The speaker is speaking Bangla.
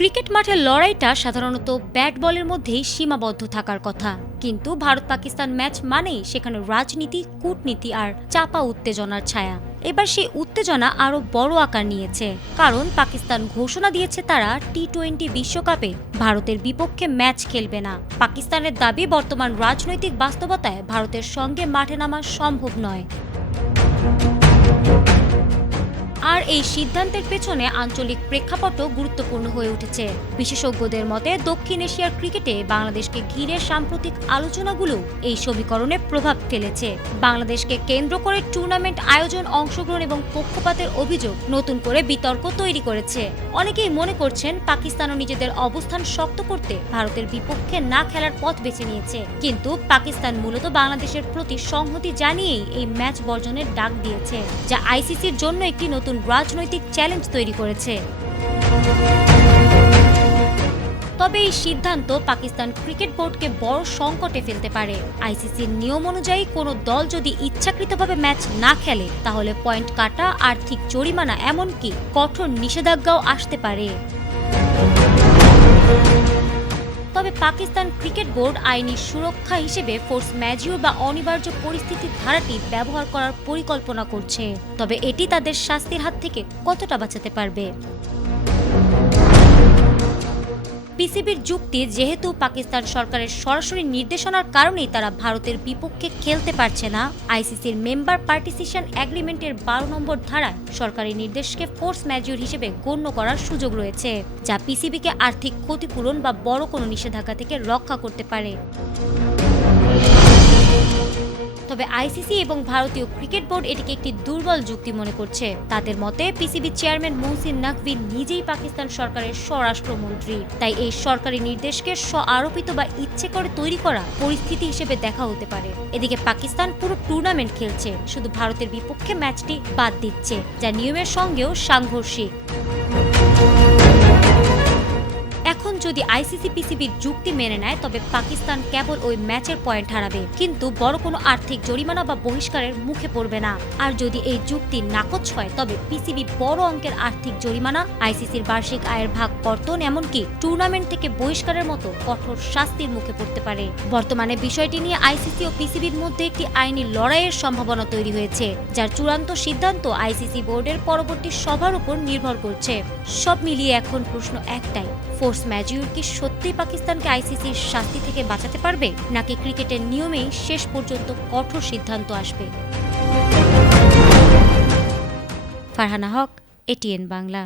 ক্রিকেট মাঠের লড়াইটা সাধারণত ব্যাট বলের মধ্যেই সীমাবদ্ধ থাকার কথা, কিন্তু ভারত পাকিস্তান ম্যাচ মানেই সেখানে রাজনীতি, কূটনীতি আর চাপা উত্তেজনার ছায়া। এবার সেই উত্তেজনা আরো বড় আকার নিয়েছে, কারণ পাকিস্তান ঘোষণা দিয়েছে তারা টি-20 বিশ্বকাপে ভারতের বিপক্ষে ম্যাচ খেলবে না। পাকিস্তানের দাবি, বর্তমান রাজনৈতিক বাস্তবতায় ভারতের সঙ্গে মাঠে নামা সম্ভব নয়। আর এই সিদ্ধান্তের পেছনে আঞ্চলিক প্রেক্ষাপটও গুরুত্বপূর্ণ হয়ে উঠেছে। বিশেষজ্ঞদের মতে দক্ষিণ এশিয়ার ক্রিকেটে বাংলাদেশকে ঘিরে সাম্প্রতিক আলোচনাগুলো এই সমীকরণে প্রভাব ফেলেছে। বাংলাদেশকে কেন্দ্র করে টুর্নামেন্ট আয়োজন, অংশগ্রহণ এবং পক্ষপাতের অভিযোগ নতুন করে বিতর্ক তৈরি করেছে। অনেকেই মনে করছেন পাকিস্তানও নিজেদের অবস্থান শক্ত করতে ভারতের বিপক্ষে না খেলার পথ বেছে নিয়েছে, কিন্তু পাকিস্তান মূলত বাংলাদেশের প্রতি সংহতি জানিয়েই এই ম্যাচ বর্জনের ডাক দিয়েছে, যা আইসিসির জন্য একটি নতুন রাজনৈতিক চ্যালেঞ্জ তৈরি করেছে। তবে এই সিদ্ধান্ত পাকিস্তান ক্রিকেট বোর্ডকে বড় সংকটে ফেলতে পারে। আইসিসির নিয়ম অনুযায়ী কোনো দল যদি ইচ্ছাকৃতভাবে ম্যাচ না খেলে, তাহলে পয়েন্ট কাটা, আর্থিক জরিমানা, এমনকি কঠোর নিষেধাজ্ঞাও আসতে পারে। তবে পাকিস্তান ক্রিকেট বোর্ড আইনি সুরক্ষা হিসেবে ফোর্স ম্যাজিউর বা অনিবার্য পরিস্থিতির ধারাটি ব্যবহার করার পরিকল্পনা করছে। তবে এটি তাদের শাস্তির হাত থেকে কতটা বাঁচাতে পারবে? পিসিবির যুক্তি, যেহেতু পাকিস্তান সরকারের সরাসরি নির্দেশনার কারণেই তারা ভারতের বিপক্ষে খেলতে পারছে না, আইসিসির মেম্বার পার্টিসিপেশন এগ্রিমেন্টের 12 নম্বর ধারায় সরকারি নির্দেশকে ফোর্স ম্যাজিউর হিসেবে গণ্য করার সুযোগ রয়েছে, যা পিসিবিকে আর্থিক ক্ষতিপূরণ বা বড় কোনো নিষেধাজ্ঞা থেকে রক্ষা করতে পারে। তবে আইসিসি এবং ভারতীয় ক্রিকেট বোর্ড এটিকে একটি দুর্বল যুক্তি মনে করছে। তাদের মতে পিসিবি চেয়ারম্যান মহসিন নাকভি নিজেই পাকিস্তান সরকারের স্বরাষ্ট্রমন্ত্রী, তাই এই সরকারি নির্দেশকে স্ব-আরোপিত বা ইচ্ছে করে তৈরি করা পরিস্থিতি হিসেবে দেখা হতে পারে। এদিকে পাকিস্তান পুরো টুর্নামেন্ট খেলছে, শুধু ভারতের বিপক্ষে ম্যাচটি বাদ দিচ্ছে, যা নিয়মের সঙ্গেও সাংঘর্ষিক। এখন যদি আইসিসি পিসিবির যুক্তি মেনে নেয়, তবে পাকিস্তান কেবল ওই ম্যাচের পয়েন্ট হারাবে, কিন্তু বড় কোনো আর্থিক জরিমানা বা বহিষ্কারের মুখে পড়বে না। আর যদি এই যুক্তি নাকচ হয়, তবে পিসিবি বড় অঙ্কের আর্থিক জরিমানা, আইসিসির বার্ষিক আয়ের ভাগ কর্তন, এমনকি টুর্নামেন্ট থেকে বহিষ্কারের মতো কঠোর শাস্তির মুখে পড়তে পারে। বর্তমানে বিষয়টি নিয়ে আইসিসি ও পিসিবির মধ্যে একটি আইনি লড়াইয়ের সম্ভাবনা তৈরি হয়েছে, যার চূড়ান্ত সিদ্ধান্ত আইসিসি বোর্ডের পরবর্তী সভার উপর নির্ভর করছে। সব মিলিয়ে এখন প্রশ্ন একটাই, ফোর্স ম্যাজিউর কি সত্যি পাকিস্তানকে আইসিসির শাস্তি থেকে বাঁচাতে পারবে, নাকি ক্রিকেটের নিয়মেই শেষ পর্যন্ত কঠোর সিদ্ধান্ত আসবে? ফারহানা হক, এটিএন বাংলা।